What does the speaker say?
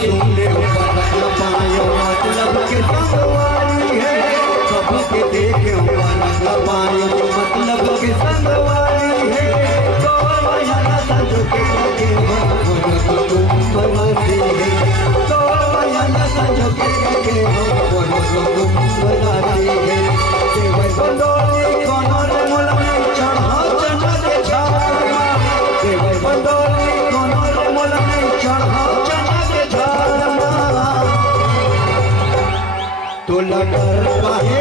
सुनने मतलब के संगवारी है, सबके देखे मतलब के संगवारी है। तो वयना संजो के लगे हो तुम बनाती है, तो वयना संजो के लगे हो तुम बनाती है। देवै बंदोली कोनोर मोला चढ़ा चढ़ा के झाड़मा, देवै बंदोली कोनोर मोला चढ़ा चढ़ा के झाड़मा। तो लगर काहे